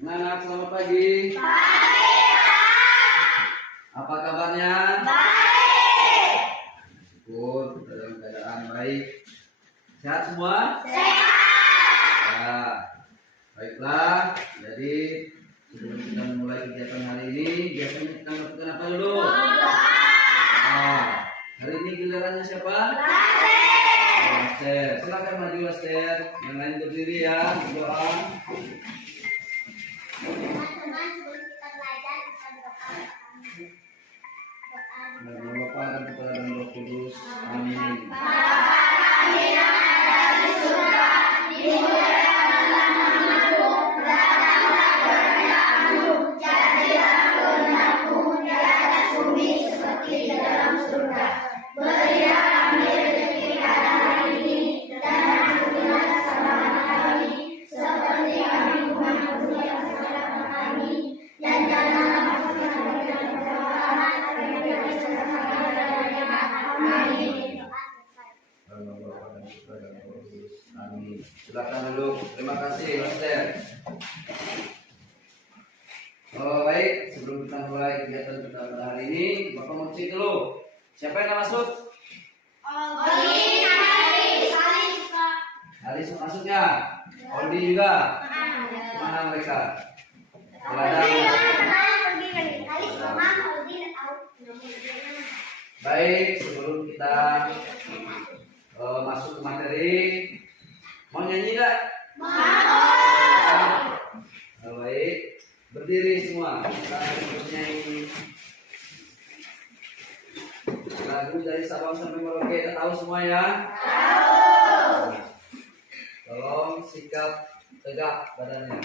Anak, selamat pagi. Apa kabarnya? Baik. Syukur dalam keadaan baik. Sehat semua? Sehat. Ya, baiklah. Jadi sebelum kita memulai kegiatan hari ini, biasanya kita lakukan apa dulu? Nah, hari ini gilirannya siapa? Laster. Silakan maju Laster. Yang lain berdiri ya, berdoa. Teman-teman, sebelum kita belajar, kita berdoa. Nama Bapa dan Putra dan Roh Kudus. Amin. Amin. Silakan duduk. Terima kasih, Master. Oh, baik, sebelum kita mulai kegiatan kita pada hari ini, Bapak mau cek dulu. Siapa yang nggak masuk? Haris masuk ya? Odi juga? Mana mereka? Baik, sebelum kita masuk ke materi, mau nyanyi nggak? Baik, berdiri semua. Kita bernyanyi lagu dari Sabang sampai Merauke. Kita tahu semua ya? Tahu. Tolong sikap tegak badannya.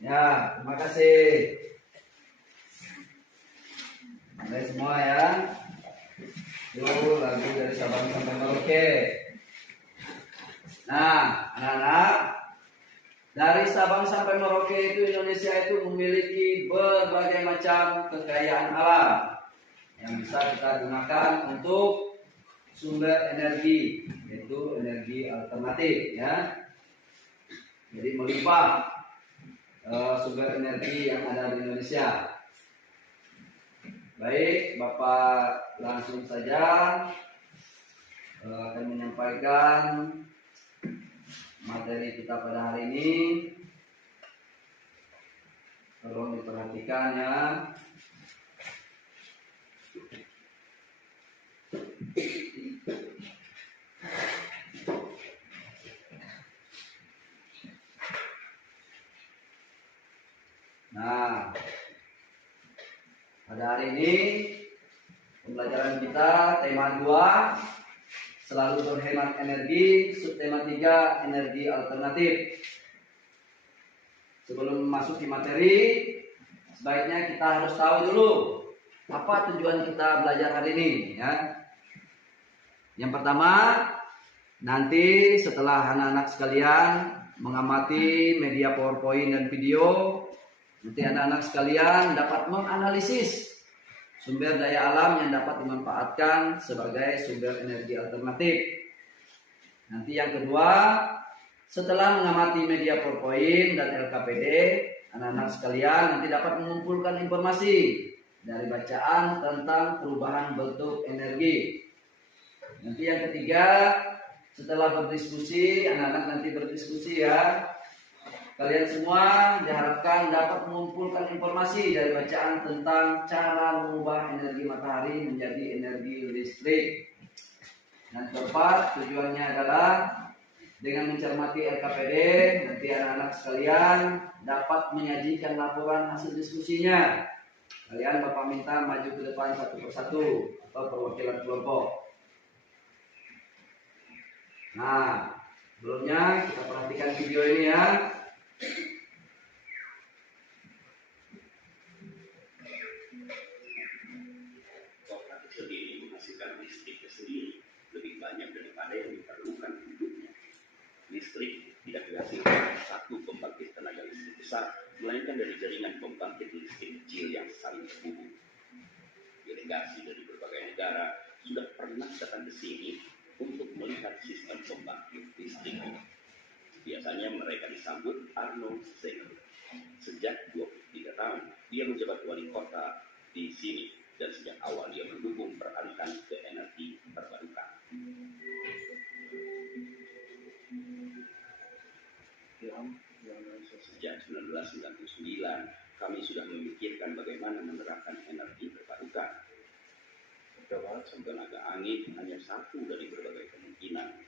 Ya, terima kasih. Baik semua ya. Yuk, lagu dari Sabang sampai Merauke. Nah, anak-anak, dari Sabang sampai Merauke itu Indonesia itu memiliki berbagai berbagai macam kekayaan alam yang bisa kita gunakan untuk sumber energi, yaitu energi alternatif ya. Jadi melimpah sumber energi yang ada di Indonesia. Baik, Bapak langsung saja akan menyampaikan materi kita pada hari ini. Tolong diperhatikan ya. Nah, pada hari ini pembelajaran kita tema 2 selalu berhemat energi, subtema 3 energi alternatif. Sebelum masuk di materi, sebaiknya kita harus tahu dulu apa tujuan kita belajar hari ini ya. Yang pertama, nanti setelah anak-anak sekalian mengamati media PowerPoint dan video, nanti anak-anak sekalian dapat menganalisis sumber daya alam yang dapat dimanfaatkan sebagai sumber energi alternatif. Nanti yang kedua, setelah mengamati media PowerPoint dan LKPD, anak-anak sekalian nanti dapat mengumpulkan informasi dari bacaan tentang perubahan bentuk energi. Nanti yang ketiga, setelah berdiskusi, anak-anak nanti berdiskusi ya. Kalian semua diharapkan dapat mengumpulkan informasi dari bacaan tentang cara mengubah energi matahari menjadi energi listrik. Dan keempat, tujuannya adalah dengan mencermati LKPD, nanti anak-anak sekalian dapat menyajikan laporan hasil diskusinya. Kalian Bapak minta maju ke depan satu persatu atau perwakilan kelompok. Nah, sebelumnya kita perhatikan video ini ya. Kota kecil ini menghasilkan listriknya sendiri lebih banyak daripada yang diperlukan penduduknya. Listrik tidak dihasilkan dari satu pembangkit tenaga listrik besar, melainkan dari jaringan pembangkit listrik kecil yang saling terhubung. Delegasi dari berbagai negara sudah pernah datang ke sini untuk melihat sistem pembangkit listrik. Biasanya mereka disambut Arnold Zener. Sejak 23 tahun, dia menjabat wali kota di sini dan sejak awal dia mendukung peralihan ke energi terbarukan. Sejak 1999, kami sudah memikirkan bagaimana menerapkan energi terbarukan. Tenaga angin hanya satu dari berbagai kemungkinan.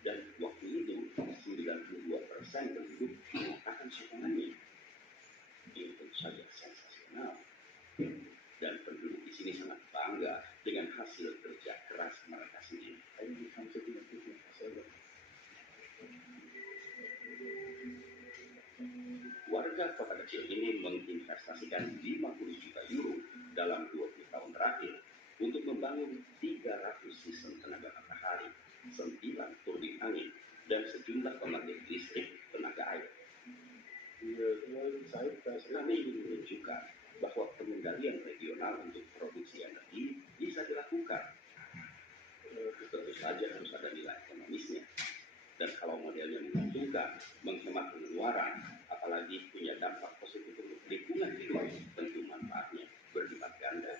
Dan waktu itu 92% penduduk mengatakan sokongannya. Ini tentu saja sensasional. Dan penduduk di sini sangat bangga dengan hasil kerja keras mereka sendiri. Warga kota kecil ini menginvestasikan 50 juta euro dalam 20 tahun terakhir untuk membangun 300 sistem tenaga matahari, 9 turbin angin, dan sejumlah pembangkit listrik tenaga air. Kami ingin menunjukkan bahwa pengendalian regional untuk produksi energi bisa dilakukan. Tentu saja harus ada nilai ekonomisnya. Dan kalau modelnya menguntungkan, menghemat pengeluaran, apalagi punya dampak positif untuk lingkungan hidup, tentu manfaatnya berlipat ganda.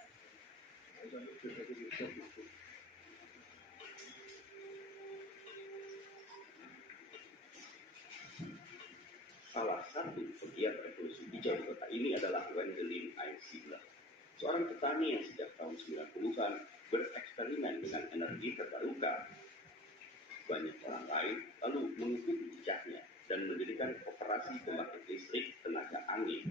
Salah satu pegiat revolusi hijau di kota ini adalah Wendelin Einsiedler, seorang petani yang sejak tahun 90-an bereksperimen dengan energi terbarukan. Banyak orang lain lalu mengikuti jejaknya dan mendirikan operasi pembangkit listrik tenaga angin.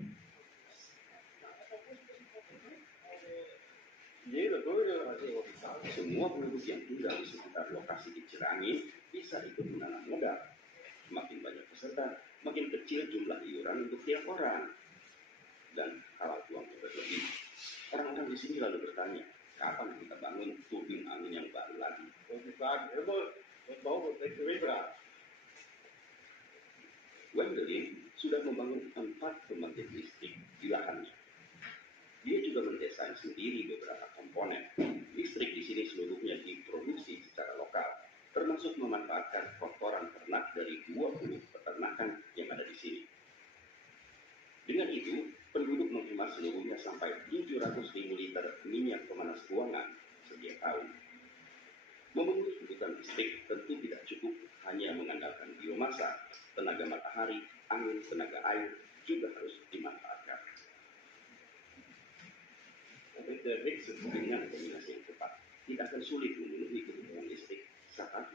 Semua penduduk yang tinggal di sekitar lokasi kincir angin bisa ikut menanam modal. Makin banyak peserta, makin kecil jumlah iuran untuk tiap orang. Dan kalau uangnya berlebih, orang-orang di sini lalu bertanya, kapan kita bangun turbin angin yang baru lagi? Wendelin sudah membangun 4 pembangkit listrik di lahannya. mendesain sendiri beberapa komponen. Listrik di sini seluruhnya diproduksi secara lokal, termasuk memanfaatkan kotoran ternak dari 20 peternakan yang ada di sini. Dengan itu, penduduk menghemat seluruhnya sampai 700.000 liter minyak pemanas ruangan setiap tahun. Memenuhi kebutuhan listrik tentu tidak cukup hanya mengandalkan biomasa, tenaga matahari, angin, tenaga air juga harus dimanfaatkan. Dengan kombinasi yang tepat, tidak akan sulit memenuhi kebutuhan listrik 100%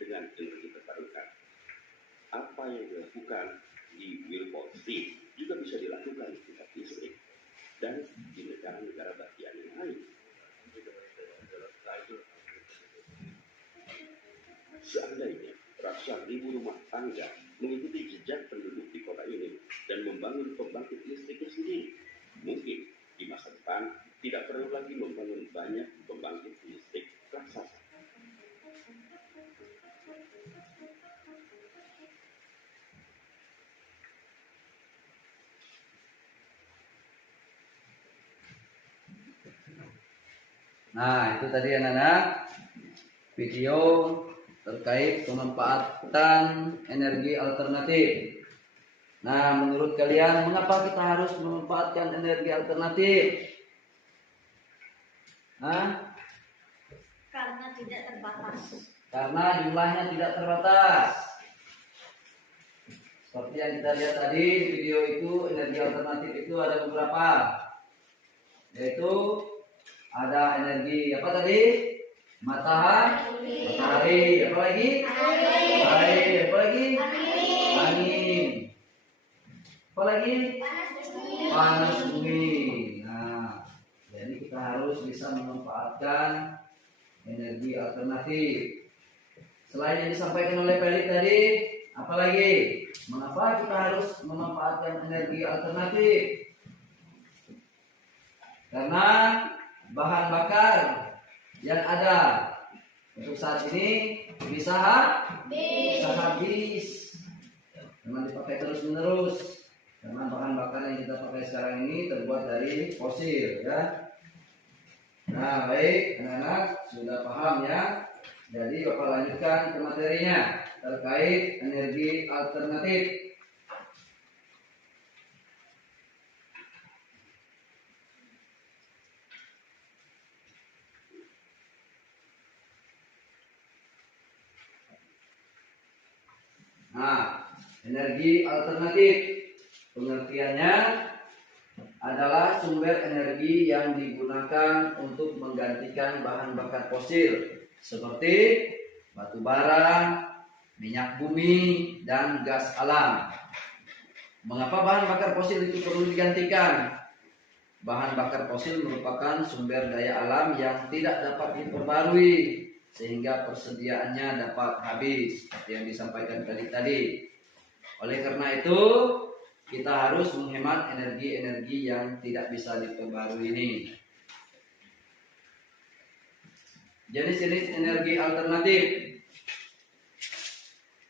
dengan energi terbarukan. Apa yang dilakukan di Wilport Street juga bisa dilakukan di tingkat listrik dan di negara-negara bagian yang lain. Seandainya ratusan ribu rumah tangga mengikuti jejak penduduk di kota ini dan membangun pembangkit listriknya sendiri, mungkin di masa depan tidak perlu lagi membangun banyak pembangkit listrik raksasa. Nah, itu tadi anak-anak video terkait pemanfaatan energi alternatif. Nah, menurut kalian mengapa kita harus memanfaatkan energi alternatif? Hah? Karena tidak terbatas. Karena jumlahnya tidak terbatas. Seperti yang kita lihat tadi di video itu, energi alternatif itu ada beberapa. Yaitu ada energi apa tadi? Matahari, apa lagi? Air, apa lagi? Angin. Apa lagi? Panas bumi. Nah, jadi kita harus bisa memanfaatkan energi alternatif. Selain yang disampaikan oleh Pelik tadi, apa lagi? Mengapa kita harus memanfaatkan energi alternatif? Karena bahan bakar yang ada untuk saat ini bisa habis, jangan dipakai terus menerus. Karena bahan bakar yang kita pakai sekarang ini terbuat dari fosil, ya. Nah, baik, anak-anak sudah paham ya. Jadi Bapak lanjutkan ke materinya terkait energi alternatif. Nah, energi alternatif pengertiannya adalah sumber energi yang digunakan untuk menggantikan bahan bakar fosil seperti batu bara, minyak bumi, dan gas alam. Mengapa bahan bakar fosil itu perlu digantikan? Bahan bakar fosil merupakan sumber daya alam yang tidak dapat diperbarui sehingga persediaannya dapat habis, seperti yang disampaikan tadi. Oleh karena itu, kita harus menghemat energi-energi yang tidak bisa diperbarui ini. Jenis-jenis energi alternatif.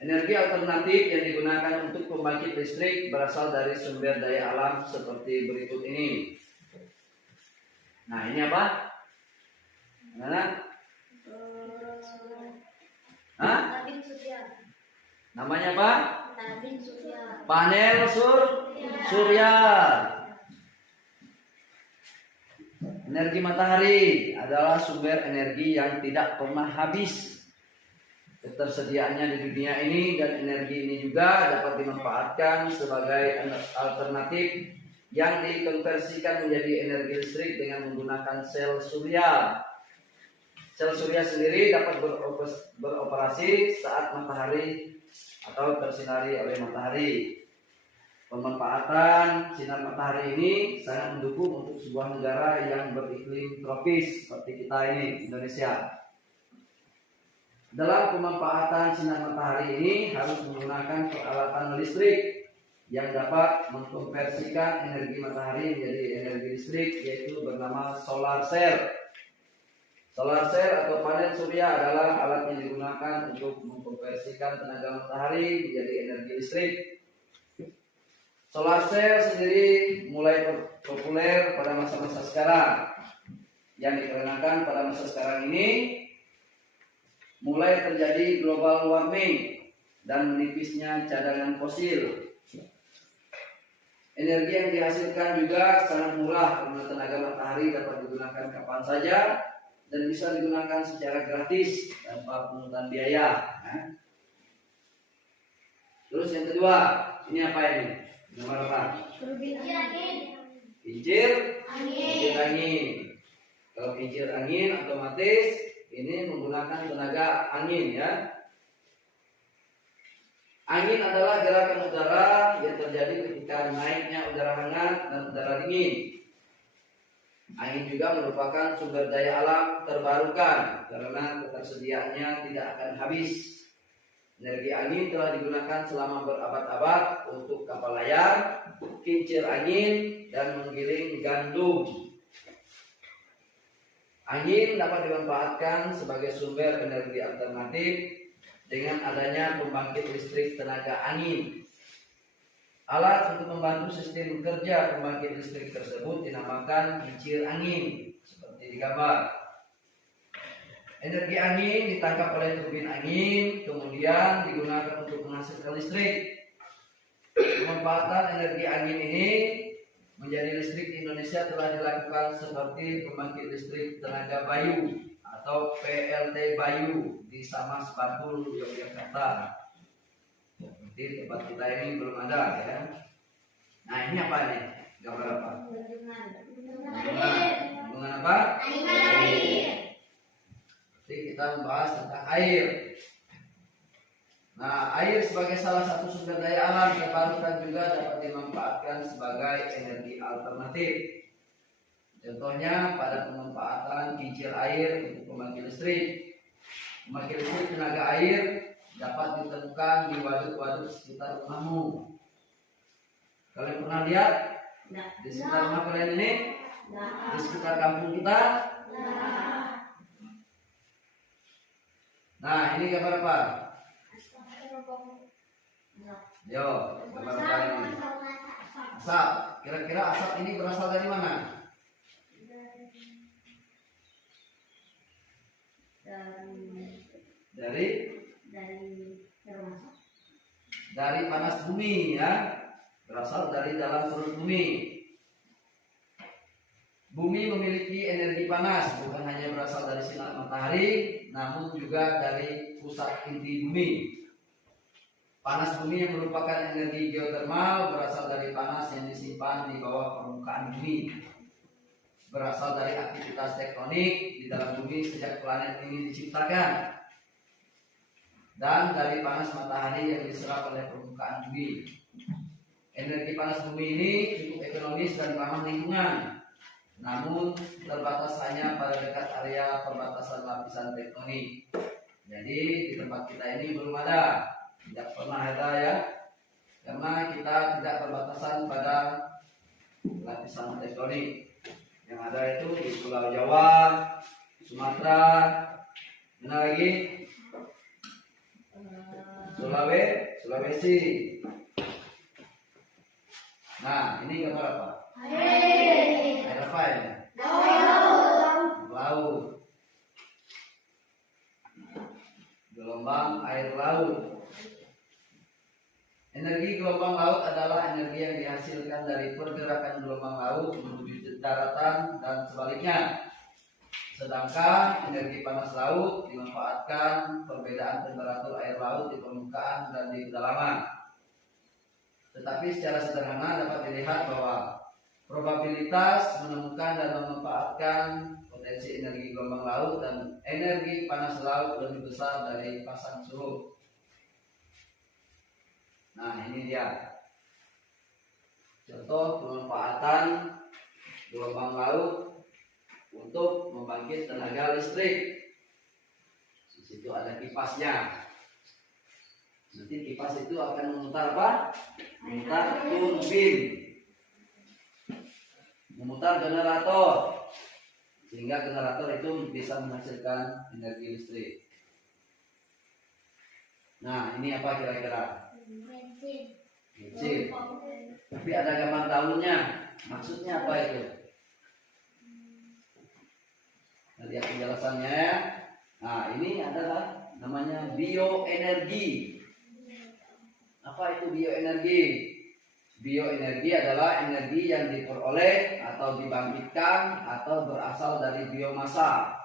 Energi alternatif yang digunakan untuk pembangkit listrik berasal dari sumber daya alam seperti berikut ini. Nah, ini apa? Mana? Hah? Tabin surya. Namanya apa? Tabin surya. Panel surya. Energi matahari adalah sumber energi yang tidak pernah habis. Ketersediaannya di dunia ini dan energi ini juga dapat dimanfaatkan sebagai alternatif yang dikonversikan menjadi energi listrik dengan menggunakan sel surya. Sel surya sendiri dapat beroperasi saat matahari atau tersinari oleh matahari. Pemanfaatan sinar matahari ini sangat mendukung untuk sebuah negara yang beriklim tropis seperti kita ini, Indonesia. Dalam pemanfaatan sinar matahari ini harus menggunakan peralatan listrik yang dapat mengkonversikan energi matahari menjadi energi listrik, yaitu bernama solar cell. Solar cell atau panel surya adalah alat yang digunakan untuk mengkonversikan tenaga matahari menjadi energi listrik. Solar cell sendiri mulai populer pada masa-masa sekarang. Yang dikarenakan pada masa sekarang ini mulai terjadi global warming dan menipisnya cadangan fosil. Energi yang dihasilkan juga sangat murah karena tenaga matahari dapat digunakan kapan saja dan bisa digunakan secara gratis tanpa pungutan biaya. Terus yang kedua, ini apa ini? Nomor apa? Kincir angin. Kincir angin. Kalau kincir angin otomatis ini menggunakan tenaga angin ya. Angin adalah gerakan udara yang terjadi ketika naiknya udara hangat dan udara dingin. Angin juga merupakan sumber daya alam terbarukan karena ketersediaannya tidak akan habis. Energi angin telah digunakan selama berabad-abad untuk kapal layar, kincir angin, dan menggiling gandum. Angin dapat dimanfaatkan sebagai sumber energi alternatif dengan adanya pembangkit listrik tenaga angin. Alat untuk membantu sistem kerja pembangkit listrik tersebut dinamakan kincir angin, seperti di gambar. Energi angin ditangkap oleh turbin angin, kemudian digunakan untuk menghasilkan listrik. Pemanfaatan energi angin ini menjadi listrik di Indonesia telah dilakukan seperti pembangkit listrik tenaga Bayu atau PLT Bayu di Samas Bantul, Yogyakarta. Seperti tempat kita ini belum ada ya. Nah ini apa nih? Gambar apa? Bendungan apa? Air. Jadi kita membahas tentang air. Nah, air sebagai salah satu sumber daya alam terbarukan juga dapat dimanfaatkan sebagai energi alternatif. Contohnya pada pemanfaatan kincir air untuk pembangkit listrik. Pembangkit listrik tenaga air dapat ditemukan di waduk-waduk sekitar rumahmu. Kalian pernah lihat di sekitar rumah kalian ini? Di sekitar kampung kita? Nah, ini gambar apa? Yo, gambar apa ini? Asap. Kira-kira asap ini berasal dari mana? Dari panas bumi ya. Berasal dari dalam perut bumi. Bumi memiliki energi panas, bukan hanya berasal dari sinar matahari, namun juga dari pusat inti bumi. Panas bumi yang merupakan energi geotermal berasal dari panas yang disimpan di bawah permukaan bumi. Berasal dari aktivitas tektonik di dalam bumi sejak planet ini diciptakan. Dan dari panas matahari yang diserap oleh permukaan bumi. Energi panas bumi ini cukup ekonomis dan ramah lingkungan. Namun terbatas hanya pada dekat area perbatasan lapisan tektonik. Jadi di tempat kita ini belum ada, tidak pernah ada ya, karena kita tidak perbatasan pada lapisan tektonik. Yang ada itu di Pulau Jawa, Sumatera, mana lagi? Sulawesi. Nah, ini gambar apa? Air apa ya? Laut. Gelombang air laut. Energi gelombang laut adalah energi yang dihasilkan dari pergerakan gelombang laut menuju daratan dan sebaliknya. Sedangkan energi panas laut dimanfaatkan perbedaan temperatur air laut di permukaan dan di kedalaman. Tetapi secara sederhana dapat dilihat bahwa probabilitas menemukan dan memanfaatkan potensi energi gelombang laut dan energi panas laut lebih besar dari pasang surut. Nah, ini dia contoh pemanfaatan gelombang laut untuk membangkit tenaga listrik. Di situ ada kipasnya. Nanti kipas itu akan memutar apa? Memutar turbin. Memutar generator sehingga generator itu bisa menghasilkan energi listrik. Nah, ini apa kira-kira? Sip. Tapi ada gambar tahunnya. Maksudnya apa itu? Nah, lihat penjelasannya ya. Nah, ini adalah namanya bioenergi. Apa itu bioenergi? Bioenergi adalah energi yang diperoleh atau dibangkitkan atau berasal dari biomasa.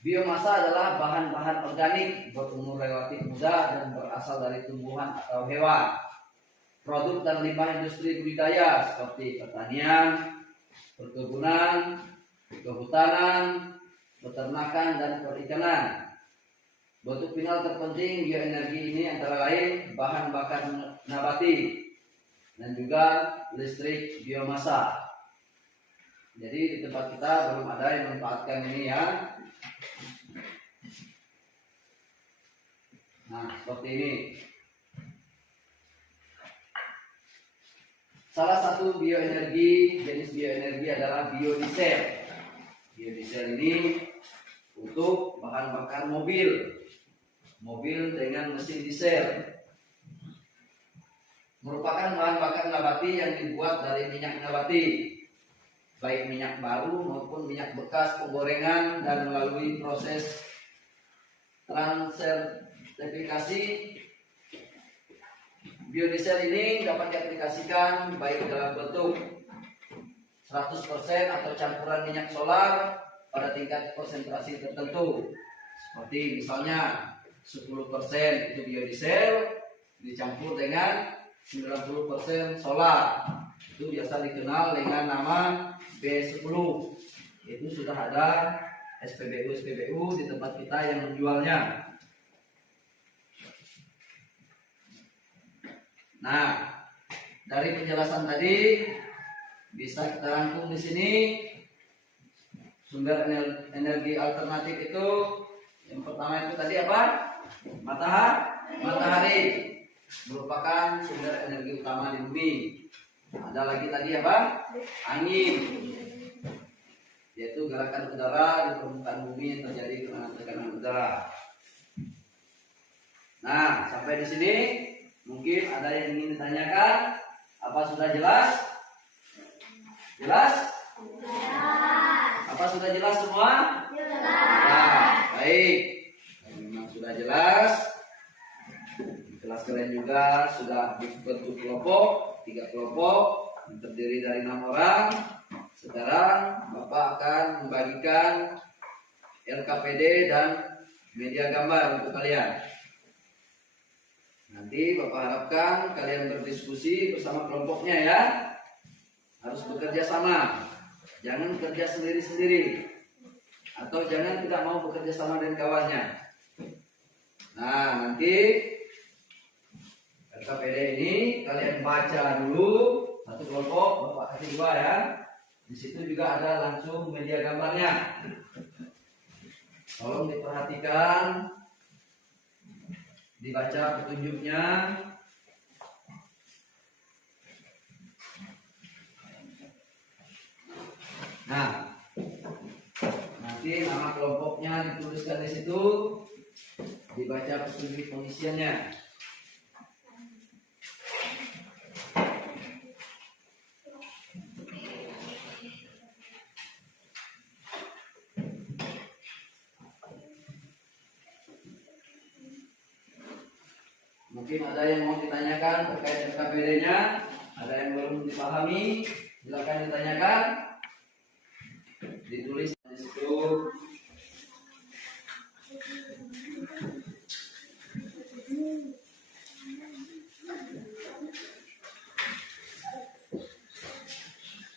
Biomasa adalah bahan-bahan organik berumur relatif muda dan berasal dari tumbuhan atau hewan. Produk dan limbah industri budidaya seperti pertanian, perkebunan, kehutanan, peternakan, dan perikanan. Bentuk final terpenting bioenergi ini antara lain bahan bakar nabati dan juga listrik biomasa. Jadi di tempat kita belum ada yang memanfaatkan ini ya. Nah, seperti ini. Salah satu bioenergi, jenis bioenergi adalah biodiesel. Biodiesel ini untuk bahan bakar mobil dengan mesin diesel. Merupakan bahan bakar nabati yang dibuat dari minyak nabati, baik minyak baru maupun minyak bekas penggorengan, dan melalui proses transertifikasi. Biodiesel ini dapat diaplikasikan baik dalam bentuk 100% atau campuran minyak solar pada tingkat konsentrasi tertentu. Seperti misalnya 10% itu biodiesel dicampur dengan 90% solar. Itu biasa dikenal dengan nama B10. Itu sudah ada SPBU di tempat kita yang menjualnya. Nah, dari penjelasan tadi bisa kita rangkum di sini. Sumber energi alternatif itu yang pertama itu tadi apa? Matahari merupakan sumber energi utama di bumi. Ada lagi tadi apa? Angin, yaitu gerakan udara di permukaan bumi yang terjadi karena tekanan udara. Nah, sampai di sini mungkin ada yang ingin ditanyakan. Apa sudah jelas? Jelas? Apa sudah jelas semua? Nah, baik. Memang sudah jelas. Kelas kalian juga sudah dibentuk kelompok, 3 kelompok yang terdiri dari 6 orang. Sekarang Bapak akan membagikan LKPD dan media gambar untuk kalian. Nanti Bapak harapkan kalian berdiskusi bersama kelompoknya ya. Harus bekerja sama. Jangan bekerja sendiri-sendiri. Atau jangan tidak mau bekerja sama dengan kawannya. Nah, nanti LKPD ini kalian baca dulu satu kelompok, Bapak kasih 2 ya. Di situ juga ada langsung media gambarnya. Tolong diperhatikan, dibaca petunjuknya. Nah, nanti nama kelompoknya dituliskan di situ, dibaca petunjuk pengisiannya. Mungkin ada yang mau ditanyakan terkait LKPD-nya, ada yang belum dipahami, silakan ditanyakan. Ditulis di situ.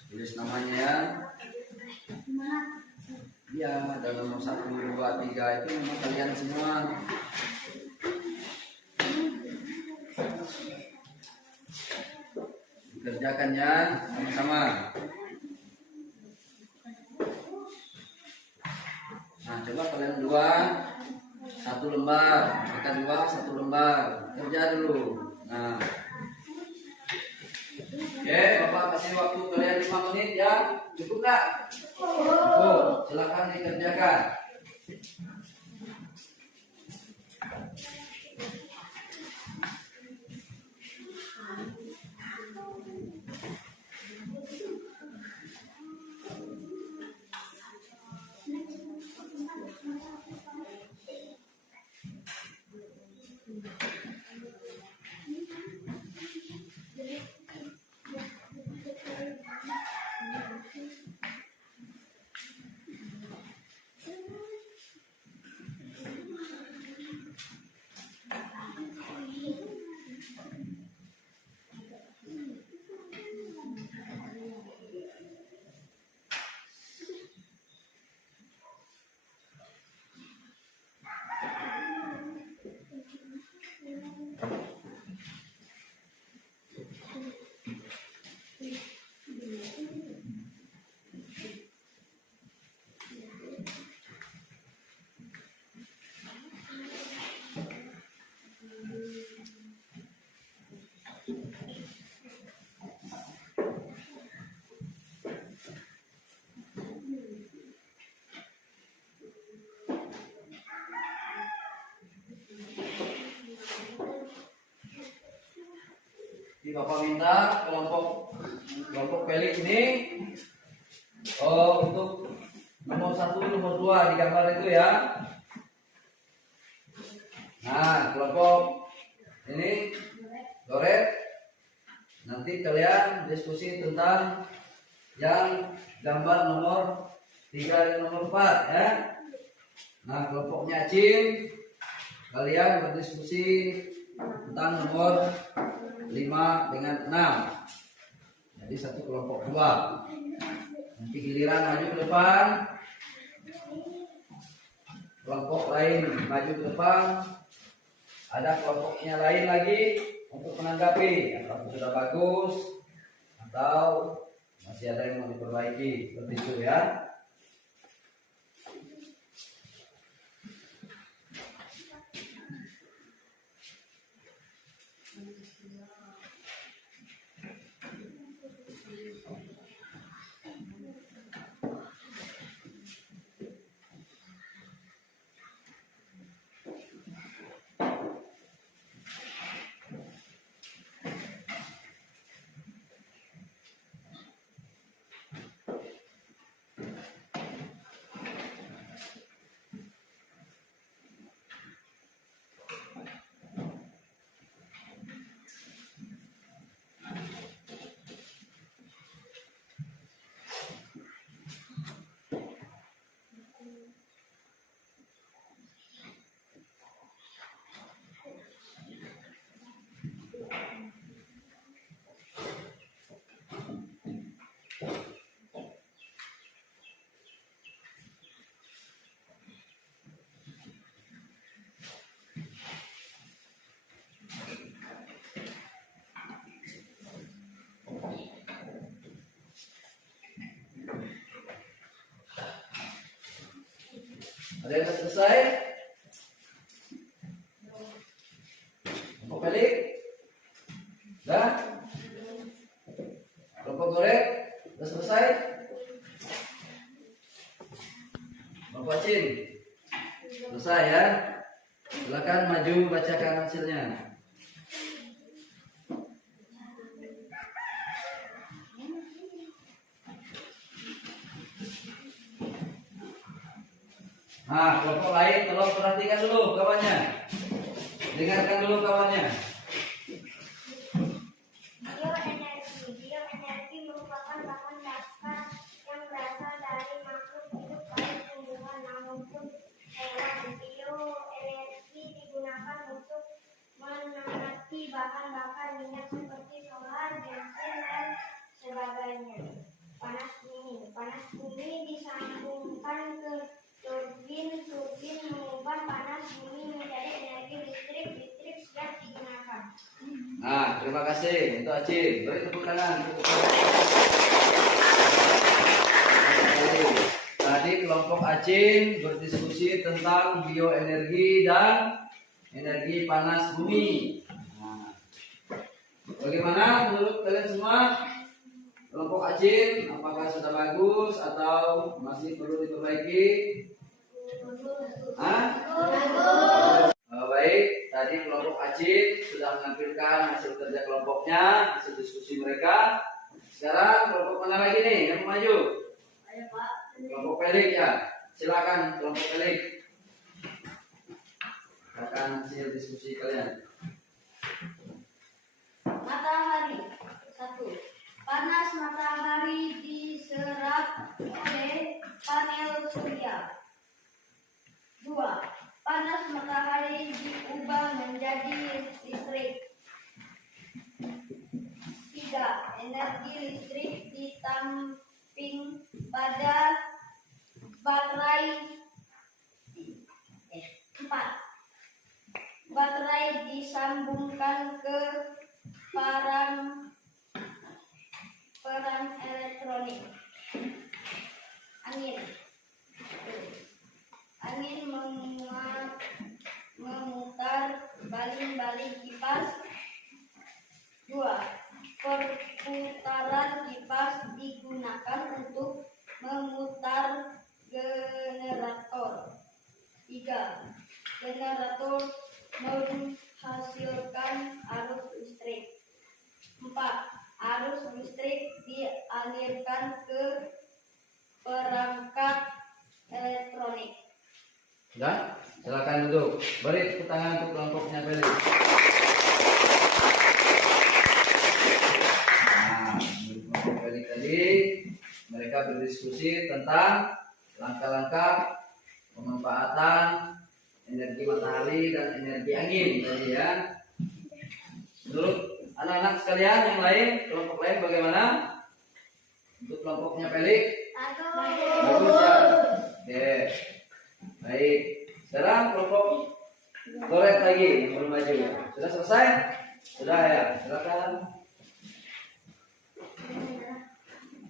Tulis namanya ya. Iya, ada nomor 1, 2, 3 itu memang kalian semua. Kerjakannya sama-sama. Nah, coba kalian 2 1 lembar, mereka 2 1 lembar. Kerja dulu. Nah, oke, Bapak kasih waktu kalian 5 menit ya. Cukup nggak? Cukup. Silakan dikerjakan. Jadi Bapak minta kelompok pelik ini untuk nomor 1, nomor 2 di gambar itu ya. Nah, kelompok ini Doret, nanti kalian diskusi tentang yang gambar nomor 3 dan nomor 4 ya. Nah, kelompoknya Acin, kalian berdiskusi tentang nomor 5 dengan 6. Jadi satu kelompok 2. Nanti giliran maju ke depan, kelompok lain maju ke depan, ada kelompoknya lain lagi untuk menanggapi apakah sudah bagus atau masih ada yang mau diperbaiki, seperti itu ya. Ada yang selesai? Kelompok pelik? Dah? Kelompok goreng? Sudah selesai? Kelompok Acin? Selesai ya? Silakan maju bacakan hasilnya. Nah, kelompok lain tolong perhatikan dulu kawannya. Dengarkan dulu kawannya. Bioenergi merupakan bahan bakar yang berasal dari makhluk hidup baik tumbuhan maupun hewan. Bioenergi digunakan untuk menikmati bahan bakar minyak seperti solar, bensin, dan sebagainya. Panas bumi disambungkan ke turbin mengubah panas bumi menjadi energi listrik siap digunakan. Nah, terima kasih untuk Acin. Beri tepuk tangan. Tadi kelompok Acin berdiskusi tentang bioenergi dan energi panas bumi. Nah, bagaimana menurut kalian semua? Kelompok Acin, apakah sudah bagus atau masih perlu diperbaiki? Baik, tadi kelompok Acin sudah menampilkan hasil kerja kelompoknya, hasil diskusi mereka. Sekarang kelompok mana lagi nih yang mau maju? Ayo Pak. Kelompok pelik ya. Silakan kelompok pelik. Akan hasil diskusi kalian. Matahari 1. Panas matahari diserap oleh panel surya. 2. Panas matahari diubah menjadi listrik. 3. Energi listrik ditampung pada baterai. 4. Baterai disambungkan ke perang elektronik. Angin memutar baling-baling kipas. 2. Perputaran kipas digunakan untuk memutar generator. 3. Generator menghasilkan arus listrik. 4. Arus listrik dialirkan ke perangkat elektronik. Sudah? Silakan duduk. Beri tepuk tangan untuk kelompoknya Felix. Nah, menurut kelompok Felix tadi mereka berdiskusi tentang langkah-langkah pemanfaatan energi matahari dan energi angin tadi ya. Menurut anak-anak sekalian yang lain, kelompok lain bagaimana? Untuk kelompoknya Felix? Bagus ya. Oke. Baik. Sekarang kelompok Goret lagi yang belum maju. Sudah selesai? Sudah ya. Silakan.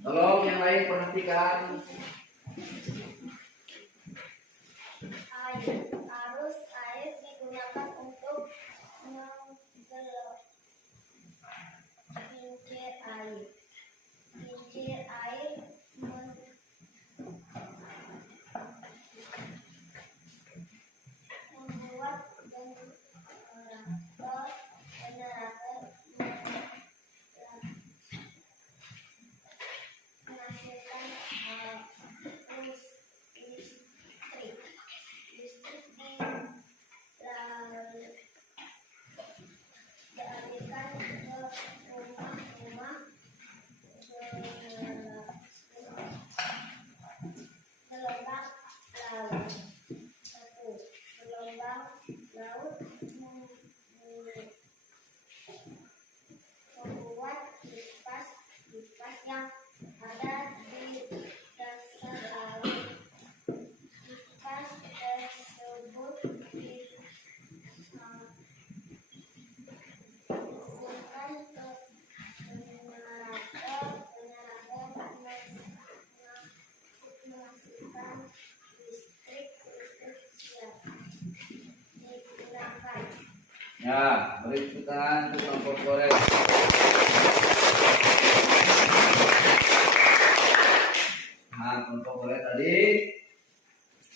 Tolong yang lain perhatikan. Arus air digunakan untuk kincir air. Kincir air membuat generator menghasilkan listrik. Listrik dialirkan ke rumah-rumah, gelombang laut. 1. Gelombang laut membuat kipas yang ada di dasar laut. Kipas tersebut disambungkan ke generator. Menghasilkan listrik siap digunakan. Ya, beri tepuk tangan untuk kelompok Goret. Nah, kelompok Goret tadi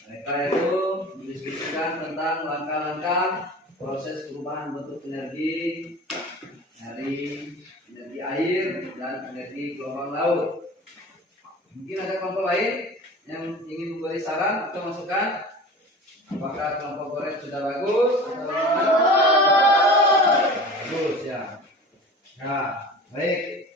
mereka itu mendiskusikan tentang langkah-langkah proses perubahan bentuk energi dari energi air dan energi gelombang laut. Mungkin ada kelompok lain yang ingin memberi saran atau masukan. Apakah kelompok Goret sudah bagus atau bagaimana? Bagus ya. Nah, baik.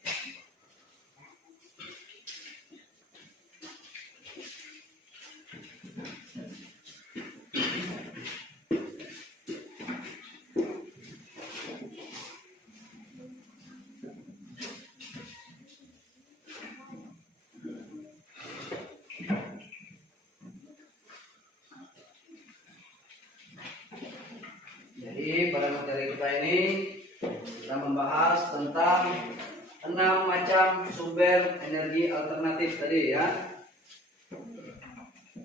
Jadi pada materi kita ini kita membahas tentang 6 macam sumber energi alternatif tadi ya.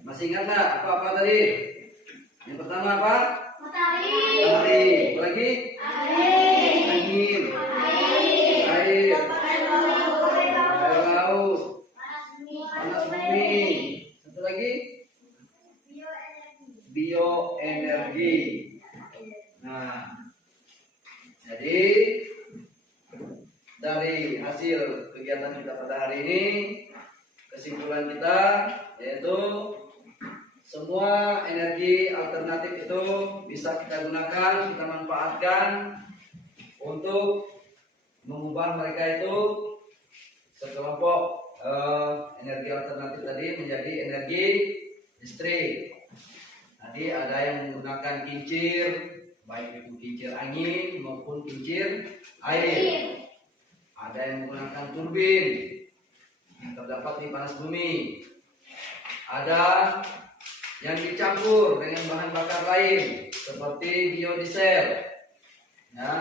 Masih ingat nggak apa-apa tadi? Yang pertama apa? Matahari. Matahari. Apa lagi? Angin. Air. Air laut. Panas bumi. Satu lagi? Bioenergi. Nah, jadi dari hasil kegiatan kita pada hari ini, kesimpulan kita yaitu semua energi alternatif itu bisa kita gunakan, kita manfaatkan untuk mengubah mereka itu sekelompok energi alternatif tadi menjadi energi listrik. Tadi ada yang menggunakan kincir, baik itu kincir angin maupun kincir air. Ada yang menggunakan turbin yang terdapat di panas bumi. Ada yang dicampur dengan bahan bakar lain seperti biodiesel. Ya.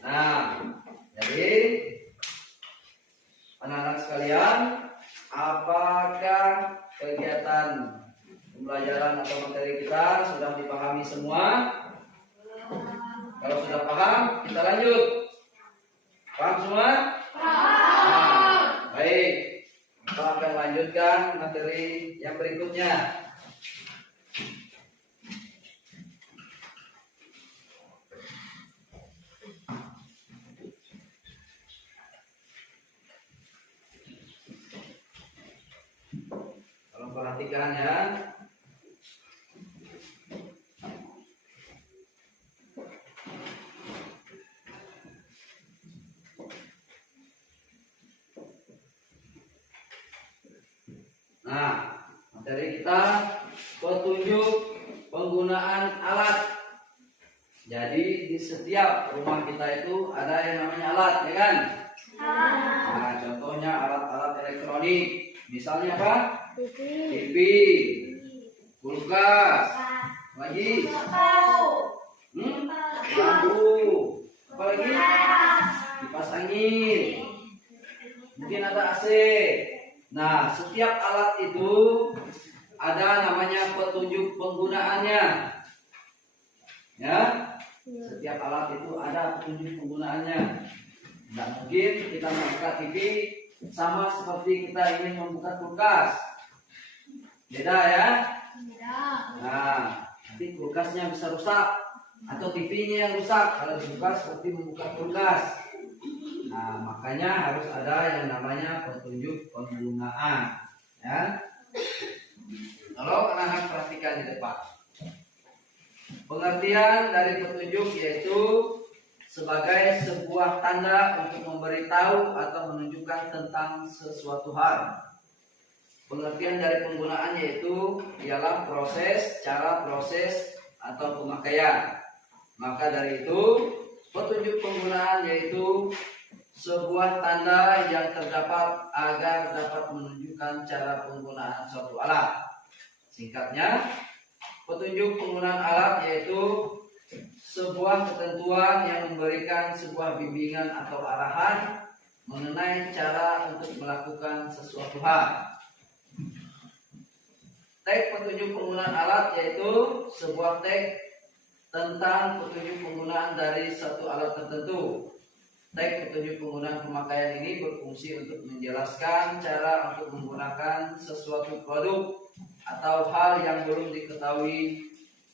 Nah, jadi anak-anak sekalian, apakah kegiatan pembelajaran atau materi kita sudah dipahami semua? Kalau sudah paham, kita lanjut. Paham semua? Nah, baik. Kita akan lanjutkan materi yang berikutnya. Tolong perhatikan ya. Nah, materi kita petunjuk penggunaan alat. Jadi di setiap rumah kita itu ada yang namanya alat, ya kan? Nah, contohnya alat-alat elektronik. Misalnya apa? TV, kulkas, lagi, lampu, apa lagi? Kipas angin, mungkin ada AC. Nah, setiap alat itu ada namanya petunjuk penggunaannya. Ya, setiap alat itu ada petunjuk penggunaannya. Tidak mungkin kita membuka TV sama seperti kita ingin membuka kulkas. Beda ya? Nah, nanti kulkasnya bisa rusak atau TV-nya yang rusak kalau dibuka seperti membuka kulkas. Nah, makanya harus ada yang namanya petunjuk penggunaan. Ya. Tolong anak-anak perhatikan di depan. Pengertian dari petunjuk yaitu sebagai sebuah tanda untuk memberitahu atau menunjukkan tentang sesuatu hal. Pengertian dari penggunaan yaitu ialah proses, cara proses atau pemakaian. Maka dari itu, petunjuk penggunaan yaitu sebuah tanda yang terdapat agar dapat menunjukkan cara penggunaan suatu alat. Singkatnya, petunjuk penggunaan alat yaitu sebuah ketentuan yang memberikan sebuah bimbingan atau arahan mengenai cara untuk melakukan sesuatu hal. Teks petunjuk penggunaan alat yaitu sebuah teks tentang petunjuk penggunaan dari satu alat tertentu. Teks petunjuk penggunaan pemakaian ini berfungsi untuk menjelaskan cara untuk menggunakan sesuatu produk atau hal yang belum diketahui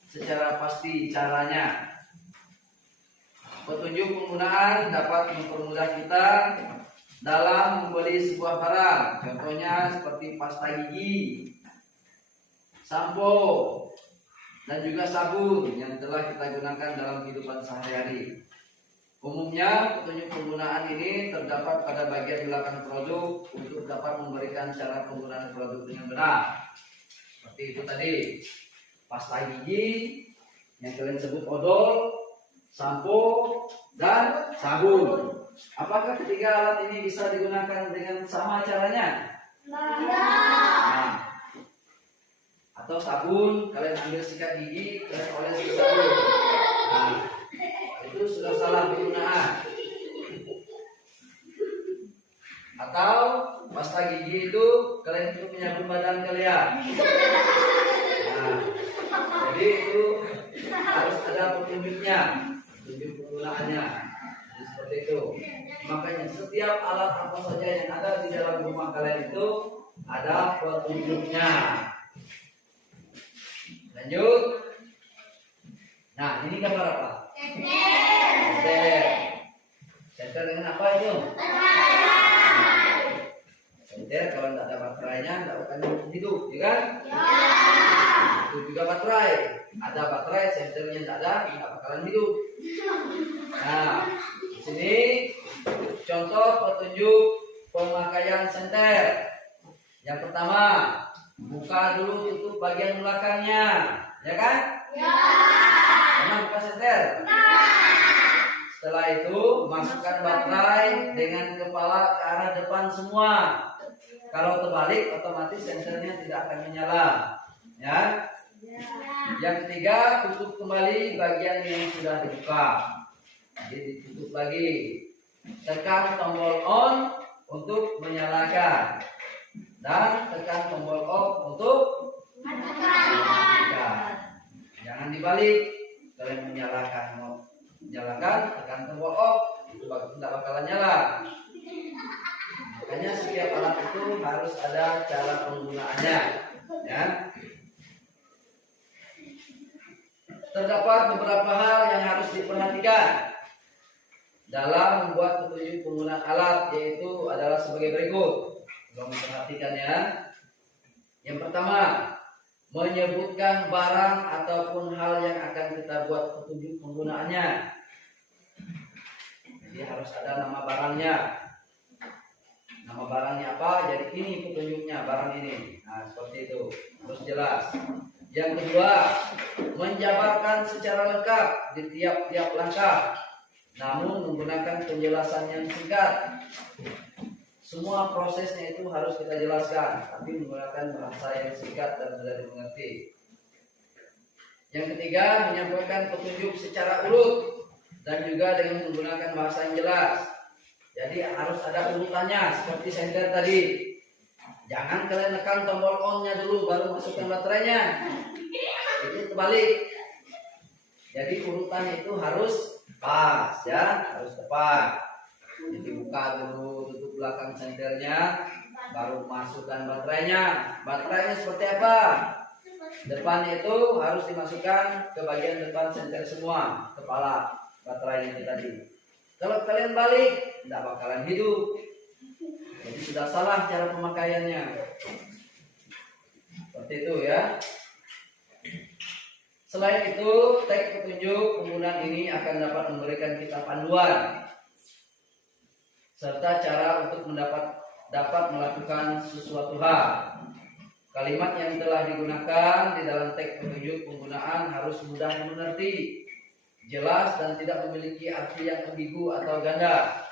secara pasti caranya. Petunjuk penggunaan dapat mempermudah kita dalam membeli sebuah barang. Contohnya seperti pasta gigi, sampo, dan juga sabun yang telah kita gunakan dalam kehidupan sehari-hari. Umumnya petunjuk penggunaan ini terdapat pada bagian belakang produk untuk dapat memberikan cara penggunaan produk dengan benar. Seperti itu tadi, pasta gigi yang kalian sebut odol, sampo, dan sabun. Apakah ketiga alat ini bisa digunakan dengan sama caranya? Nah, atau sabun, kalian ambil sikat gigi, kalian olesi sabun. Nah, itu sudah salah penggunaan. Atau pasta gigi itu kalian untuk menyabun badan kalian. Nah, jadi itu harus ada petunjuknya, petunjuk penggunaannya. Jadi seperti itu. Makanya setiap alat apa saja yang ada di dalam rumah kalian itu ada petunjuknya. Lanjut. Nah, ini gambar apa? Senter. Senter dengan apa itu? Senter kalau tidak ada baterainya tidak akan hidup, ya kan? Itu juga baterai. Ada baterai, senternya tidak ada, tidak bakalan hidup. Nah, di sini contoh petunjuk pemakaian senter. Yang pertama, buka dulu tutup bagian belakangnya, ya kan? Ya. Pernah buka senter? Setelah itu, masukkan baterai dengan kepala ke arah depan semua. Kalau terbalik, otomatis senternya tidak akan menyala. Ya. Yang ketiga, tutup kembali bagian yang sudah dibuka. Jadi ditutup lagi. Tekan tombol on untuk menyalakan dan tekan tombol off untuk matikan. Jangan dibalik. Kalian menyalakan, tekan tombol off, itu tidak bakalan nyala. Makanya setiap alat itu harus ada cara penggunaannya. Ya. Terdapat beberapa hal yang harus diperhatikan dalam membuat petunjuk penggunaan alat, yaitu adalah sebagai berikut. Tolong perhatikan ya. Yang pertama, menyebutkan barang ataupun hal yang akan kita buat petunjuk penggunaannya. Jadi harus ada nama barangnya. Nama barangnya apa? Jadi ini petunjuknya, barang ini. Nah, seperti itu. Harus jelas. Yang kedua, menjabarkan secara lengkap di tiap-tiap langkah, namun menggunakan penjelasan yang singkat. Semua prosesnya itu harus kita jelaskan, tapi menggunakan bahasa yang singkat dan mudah dimengerti. Yang ketiga, menyampaikan petunjuk secara urut dan juga dengan menggunakan bahasa yang jelas. Jadi harus ada urutannya, seperti senter tadi. Jangan kalian tekan tombol on-nya dulu baru masukkan baterainya. Itu terbalik. Jadi urutannya itu harus pas ya, harus tepat. Jadi buka dulu, tutup belakang senternya, baru masukkan baterainya. Baterainya seperti apa? Depannya itu harus dimasukkan ke bagian depan senter semua, kepala baterainya itu tadi. Kalau kalian balik, tidak bakalan hidup. Jadi sudah salah cara pemakaiannya. Seperti itu ya. Selain itu, teks petunjuk penggunaan ini akan dapat memberikan kita panduan serta cara untuk dapat melakukan sesuatu hal. Kalimat yang telah digunakan di dalam teks petunjuk penggunaan harus mudah dimengerti, jelas dan tidak memiliki arti yang ambigu atau ganda.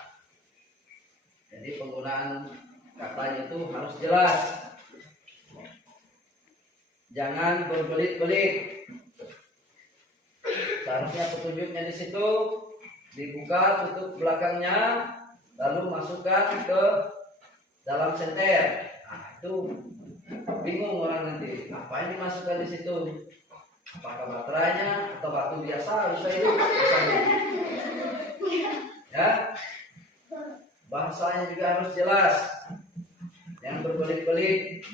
Jadi penggunaan katanya itu harus jelas. Jangan berbelit-belit. Seharusnya petunjuknya di situ dibuka, tutup belakangnya, lalu masukkan ke dalam senter. Nah, itu bingung orang nanti. Apa yang dimasukkan di situ? Apakah baterainya atau batu biasa? Bisa itu. Ya. Bahasanya juga harus jelas. Yang berbelit-belit.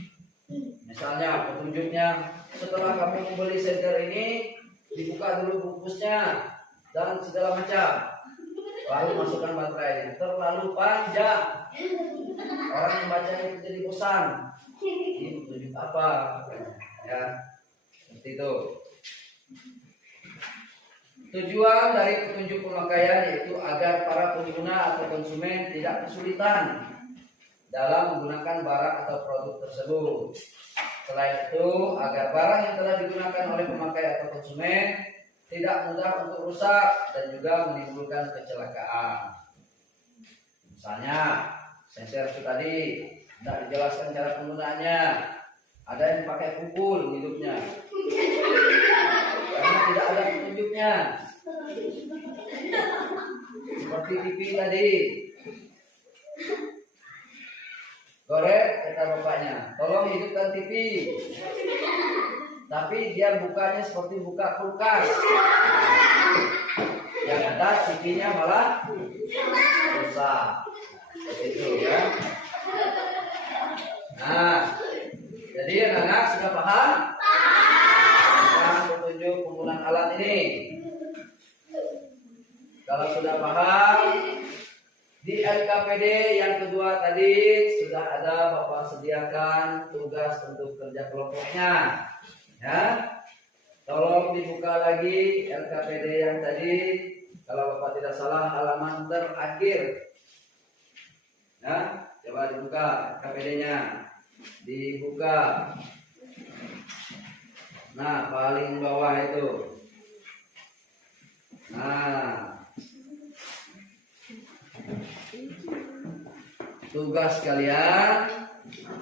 Misalnya petunjuknya, setelah kamu membeli senter ini, dibuka dulu bungkusnya dan segala macam, lalu masukkan baterainya. Terlalu panjang, orang yang baca itu jadi bosan. Ini petunjuk apa? Ya, seperti itu. Tujuan dari petunjuk pemakaian yaitu agar para pengguna atau konsumen tidak kesulitan dalam menggunakan barang atau produk tersebut. Selain itu, agar barang yang telah digunakan oleh pemakai atau konsumen tidak mudah untuk rusak dan juga menimbulkan kecelakaan. Misalnya, sensor itu tadi tidak dijelaskan cara penggunaannya. Ada yang pakai pukul hidupnya, karena tidak ada petunjuknya. Seperti TV tadi. Korek, kata bapaknya, tolong hidupkan TV. Tapi dia bukanya seperti buka kulkas. Yang ada TV-nya malah rusak. Seperti itu ya. Nah, jadi anak-anak sudah paham tentang petunjuk penggunaan alat ini? Kalau sudah paham, di LKPD yang kedua tadi sudah ada Bapak sediakan tugas untuk kerja kelompoknya. Ya, tolong dibuka lagi LKPD yang tadi. Kalau Bapak tidak salah halaman terakhir. Ya, Coba dibuka KPD-nya. Dibuka. Nah, paling bawah itu. Nah, tugas kalian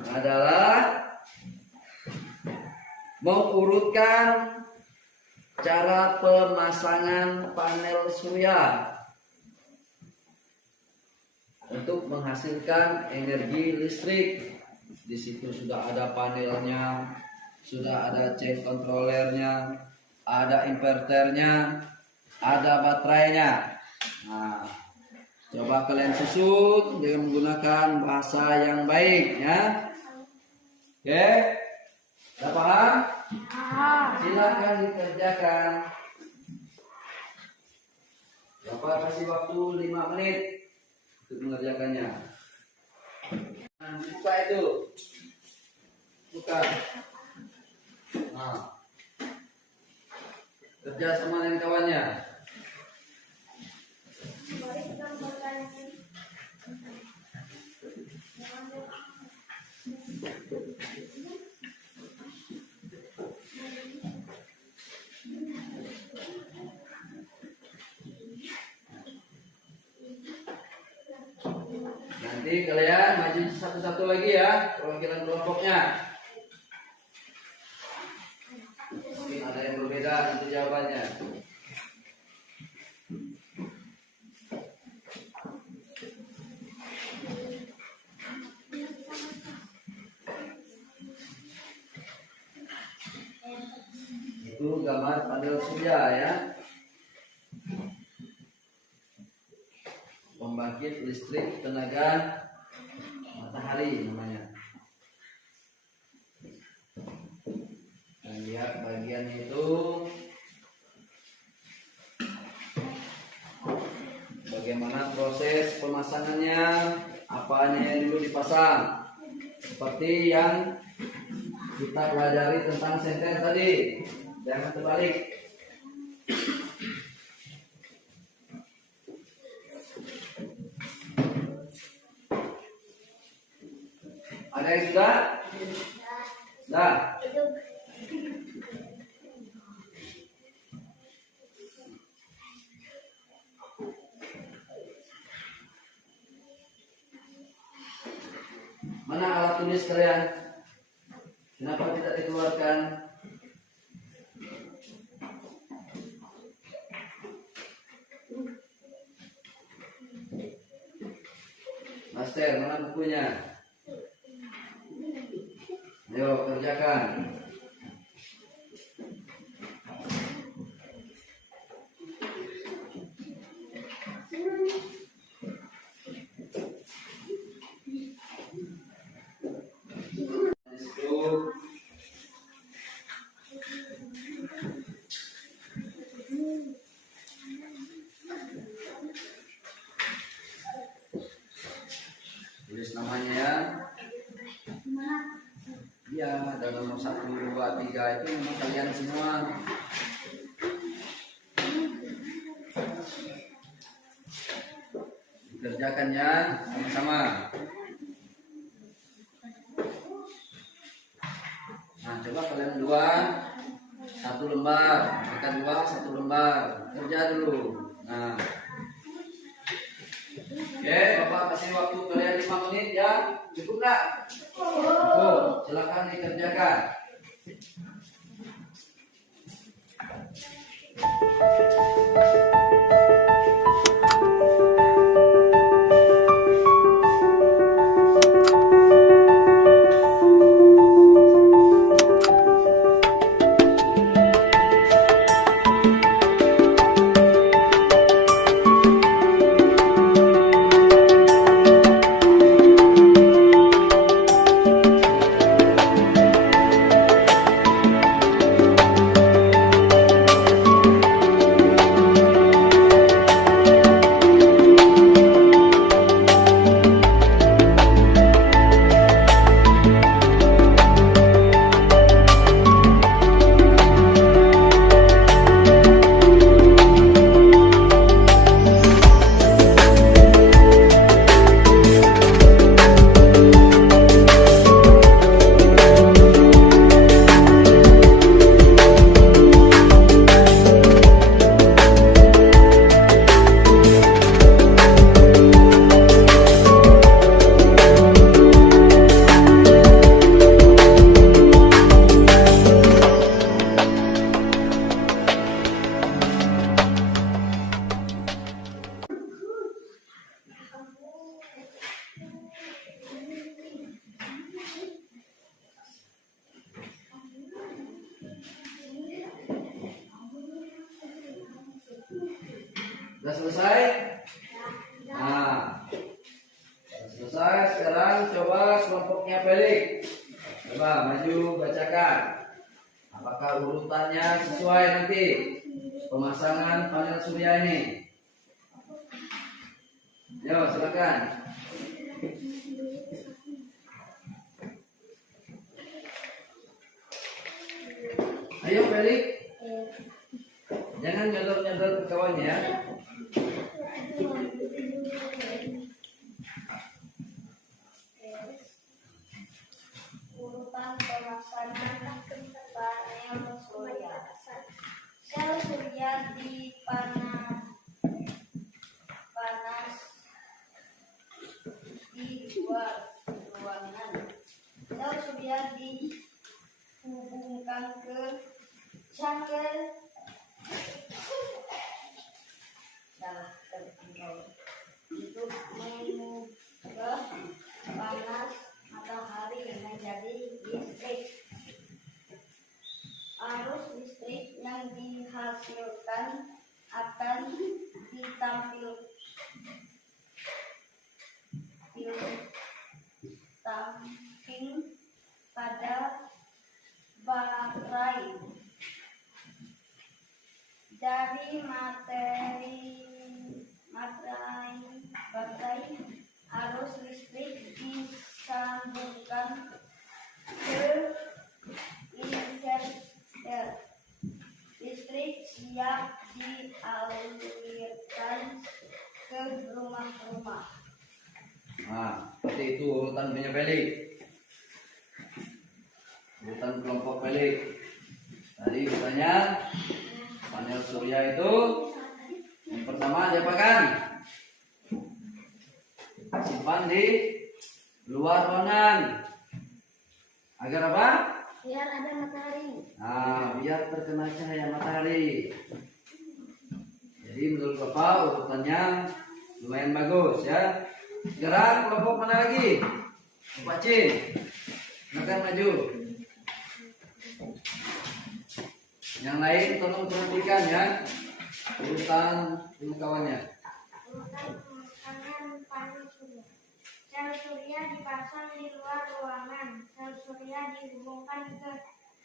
adalah mengurutkan cara pemasangan panel surya untuk menghasilkan energi listrik. Di situ sudah ada panelnya, sudah ada chain controllernya, ada inverternya, ada baterainya. Nah, coba kalian susun dengan menggunakan bahasa yang baik ya. Oke, sudah paham? Silakan dikerjakan. Bapak kasih waktu 5 menit untuk mengerjakannya. Nah, buka itu. Buka. Nah, kerja sama dengan kawannya. Nanti kalian maju satu-satu lagi ya, perwakilan kelompoknya. Mungkin ada yang berbeda nanti jawabannya. Itu gambar panel surya ya. Pembangkit listrik tenaga matahari namanya. Dan lihat bagian itu bagaimana proses pemasangannya, apanya yang dulu dipasang. Seperti yang kita pelajari tentang senter tadi. Jangan terbalik. Ada yang sudah? Sudah. Mana alat tulis kalian? Kenapa tidak dikeluarkan? Master, mana bukunya? Ayo kerjakan. Tulis namanya ya. Iya, ada nomor 1, 2, 3 itu memang kalian semua. Kerjakan ya, sama-sama. Nah, coba kalian dua, 1 lembar, kita dua 1 lembar, kerja dulu. Nah, oke, Bapak kasih waktu kalian 5 menit ya, cukup nggak? Cukup, silakan dikerjakan. Sudah selesai? Nah, sudah selesai. Sekarang coba kelompoknya Felix. Coba maju bacakan. Apakah urutannya sesuai nanti pemasangan panel surya ini? Yo, silakan. Ayo Felix, jangan nyodor-nyodor ke kawannya ya. Urutan pemasangan panel surya. Sel surya panas di luar ruangan. Sel surya dihubungkan ke cangkir untuk mengubah panas matahari menjadi listrik. Arus listrik yang dihasilkan akan ditampilkan pada baterai. Dari baterai arus listrik disambungkan ke inverter. Listrik siap dialirkan ke rumah-rumah. Nah, seperti itu urutan punya Felix. Urutan kelompok Felix. Tadi urutannya panel surya itu yang pertama diapakan? Simpan di luar ruangan. Agar apa? Biar ada matahari. Nah, biar terkena cahaya matahari. Jadi menurut Bapak urutannya lumayan bagus ya. Sekarang kelompok mana lagi? Bapak Cin, silakan maju. Yang lain tolong perhatikan ya urutan kawannya. Urutan pemasangan panel surya. Sel surya dipasang di luar ruangan. Sel surya dihubungkan ke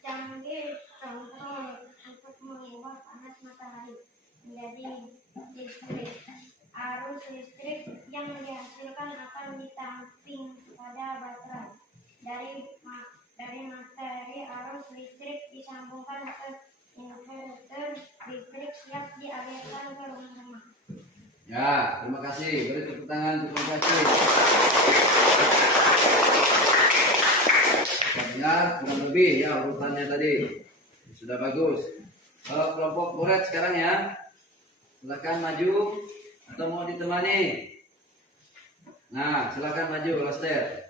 cangkir kontrol untuk mengubah panas matahari menjadi listrik. Arus listrik yang dihasilkan akan ditampung pada baterai. Dari materi arus listrik disambungkan ke inverter. Listrik siap dialirkan ke rumah-rumah. Ya, terima kasih. Beri tepuk tangan untuk Bapak Cin. Dengar kurang lebih ya urutannya tadi. Sudah bagus. Kalau kelompok Buret sekarang ya, silakan maju atau mau ditemani. Nah, silakan maju, Lester.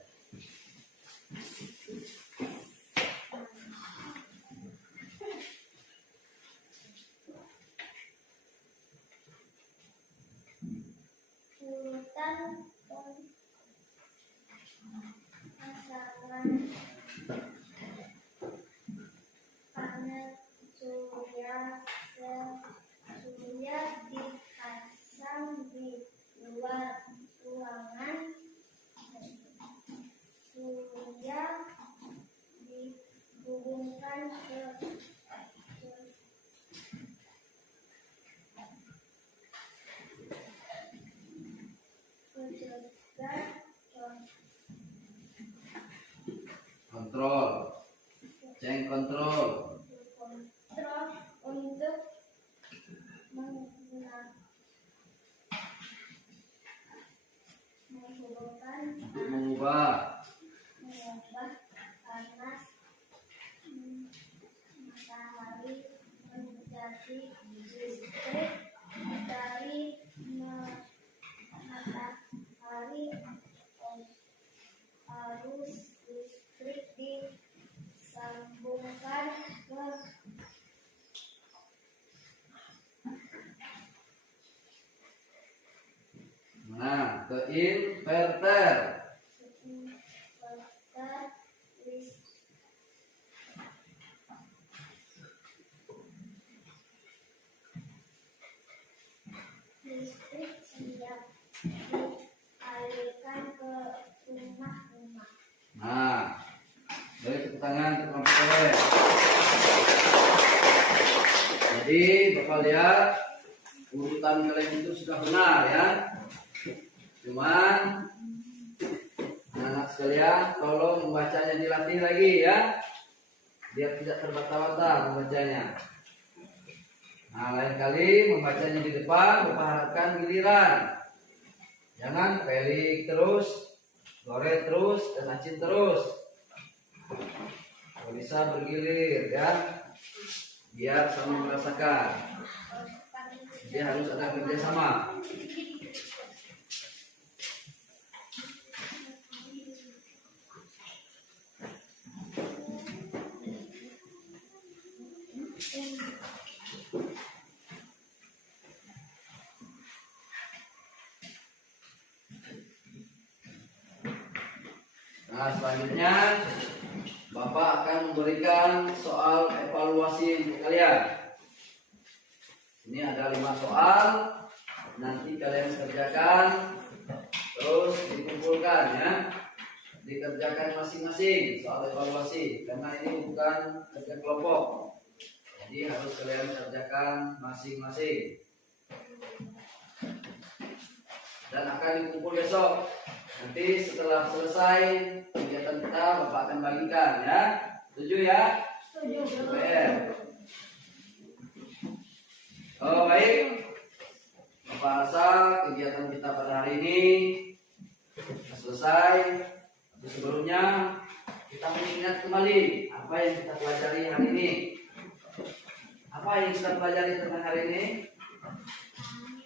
Urutan pemasangan panel surya. Sel surya dipasang di luar ruangan. Surya dihubungkan ke Kontrol. Ceng kontrol. kontrol untuk menggunakan Untuk mengubah panas matahari menjadi listrik. Dari matahari arus listrik disambungkan ke dengan komputer. Jadi Bapak lihat urutan kalian itu sudah benar ya. Cuman anak sekalian tolong membacanya dilatih lagi ya, biar tidak terbata-bata membacanya. Nah, lain kali membacanya di depan, Bapak harapkan giliran. Jangan pelik terus, goret terus, dan acin terus. Kalau bisa bergilir ya, biar sama merasakan. Jadi harus ada kerjasama. Nah, selanjutnya Bapak akan memberikan soal evaluasi untuk kalian. Ini ada 5 soal, nanti kalian kerjakan, terus dikumpulkan ya, dikerjakan masing-masing soal evaluasi, karena ini bukan kerja kelompok, jadi harus kalian kerjakan masing-masing. Dan akan dikumpul besok. Nanti setelah selesai kegiatan kita, Bapak akan bagikan ya. Setuju ya? Setuju. Oh baik. Bapak rasa kegiatan kita pada hari ini sudah selesai. Tapi sebelumnya kita mengingat kembali apa yang kita pelajari hari ini. Apa yang kita pelajari tentang hari ini?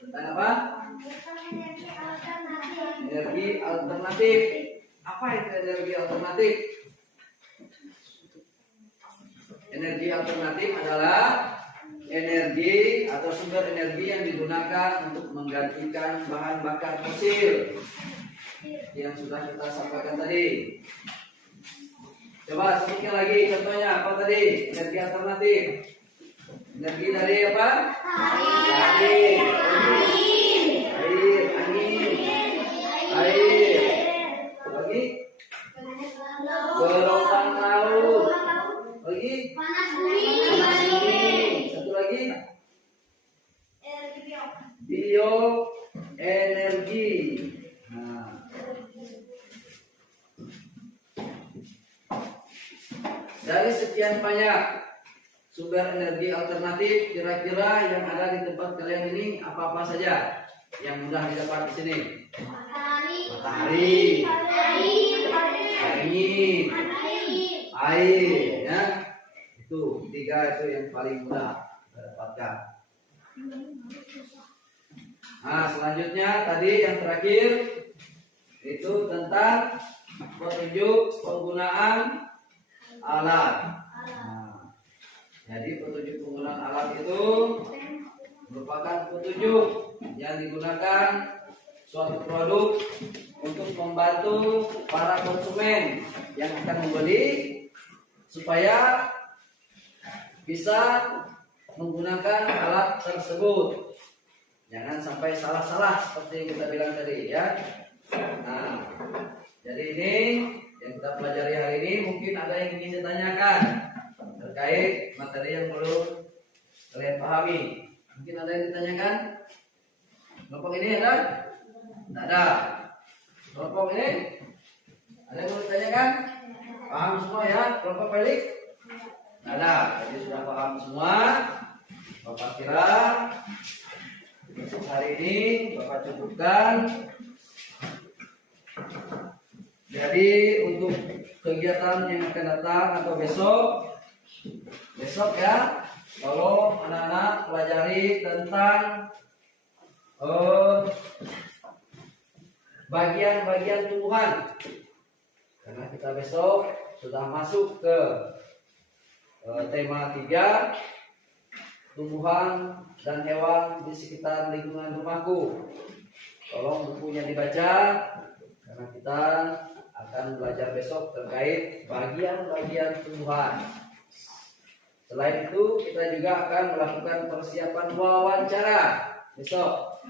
Tentang apa? Energi alternatif. Apa itu energi alternatif? Energi alternatif adalah energi atau sumber energi yang digunakan untuk menggantikan bahan bakar fosil yang sudah kita sampaikan tadi. Coba sebutkan lagi contohnya apa tadi? Energi alternatif. Energi dari apa? Air. Air. Lagi? Gelombang laut. Lagi? Panas bumi. Satu lagi? Bioenergi. Nah. Dari sekian banyak sumber energi alternatif, kira-kira yang ada di tempat kalian ini apa-apa saja yang mudah didapat di sini? Matahari, angin, air, ya. Itu 3 itu yang paling mudah didapatkan. Nah, selanjutnya tadi yang terakhir itu tentang petunjuk penggunaan alat. Nah, jadi petunjuk penggunaan alat itu merupakan petunjuk yang digunakan suatu produk untuk membantu para konsumen yang akan membeli supaya bisa menggunakan alat tersebut. Jangan sampai salah-salah seperti yang kita bilang tadi ya. Nah, jadi ini yang kita pelajari hari ini, mungkin ada yang ingin ditanyakan terkait materi yang belum kalian pahami. Mungkin ada yang ditanyakan? Kelompok ini ada? Tidak ada. Kelompok ini? Ada yang mau ditanyakan? Paham semua ya? Kelompok balik? Tidak ada. Jadi sudah paham semua. Bapak kira untuk hari ini Bapak cukupkan. Jadi untuk kegiatan yang akan datang atau besok ya, tolong anak-anak pelajari tentang bagian-bagian tumbuhan, karena kita besok sudah masuk ke tema 3, tumbuhan dan hewan di sekitar lingkungan rumahku. Tolong bukunya dibaca, karena kita akan belajar besok terkait bagian-bagian tumbuhan. Selain itu, kita juga akan melakukan persiapan wawancara besok.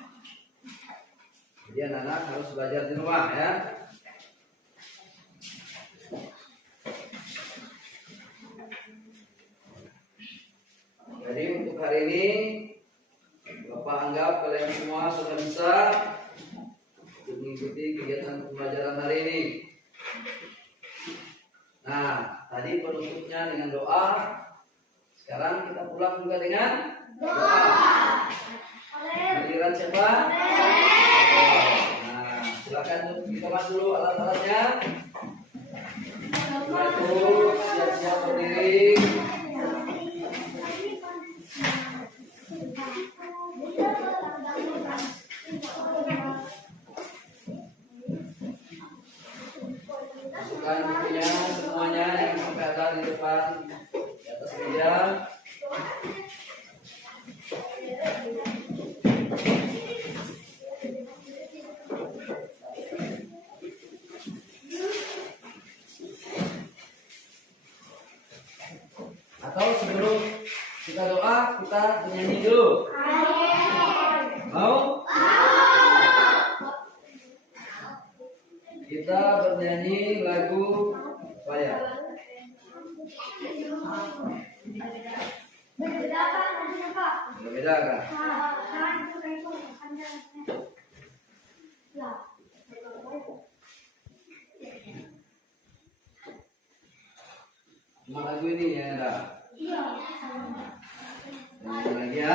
Jadi anak-anak harus belajar di rumah ya. untuk hari ini Bapak anggap kalian semua sudah bisa untuk mengikuti kegiatan pembelajaran hari ini. Nah, tadi penutupnya dengan doa. Sekarang kita pulang juga dengan doa. Giliran siapa? Nah, silakan kita masuk dulu alat-alatnya. Itu siap-siap berdiri. Masukkan bukunya semuanya yang sampai ada di depan di atas meja. Atau sebelum kita doa, kita bernyanyi dulu. Mau? Kita bernyanyi lagu apa ya? Berbeda kan? Cuma lagu ini ya ada. Nyanyi lagi ya.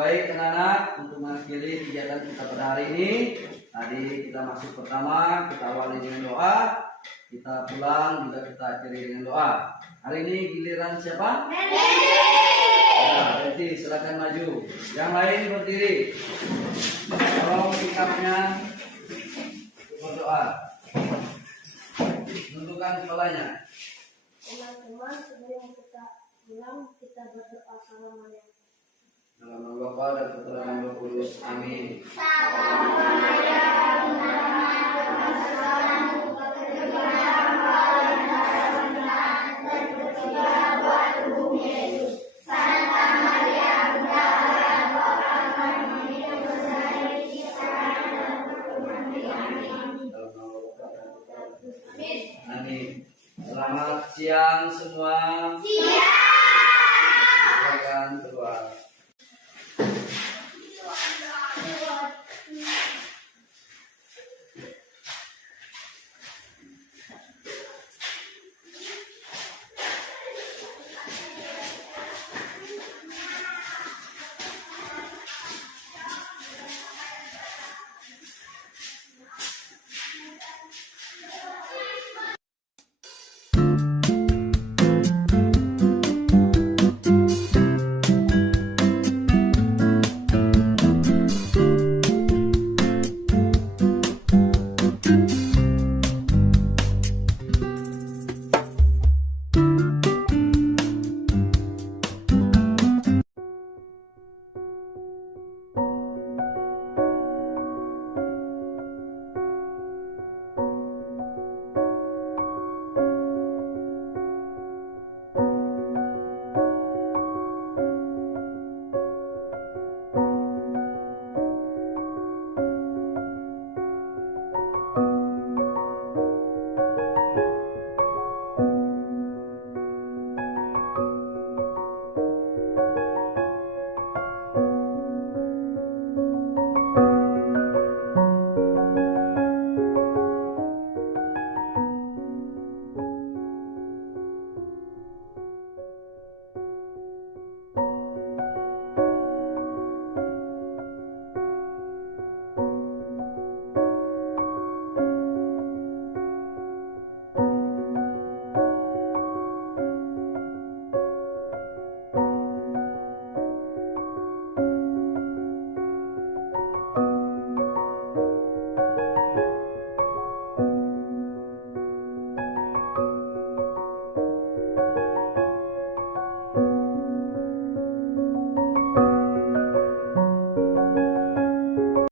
Baik anak-anak, untuk mengakhiri kegiatan kita pada hari ini, tadi kita masuk pertama, kita awali dengan doa, kita pulang juga kita akhiri dengan doa. Hari ini giliran siapa? Berarti silakan maju. Yang lain berdiri. Tolong sikapnya berdoa. Tundukkan kepalanya. Teman-teman, sebelum kita pulang, kita berdoa salam-salam. Dalam nama Bapa dan Putra dan Roh Kudus. Amin. Dalam nama Bapa siang semua. Siang.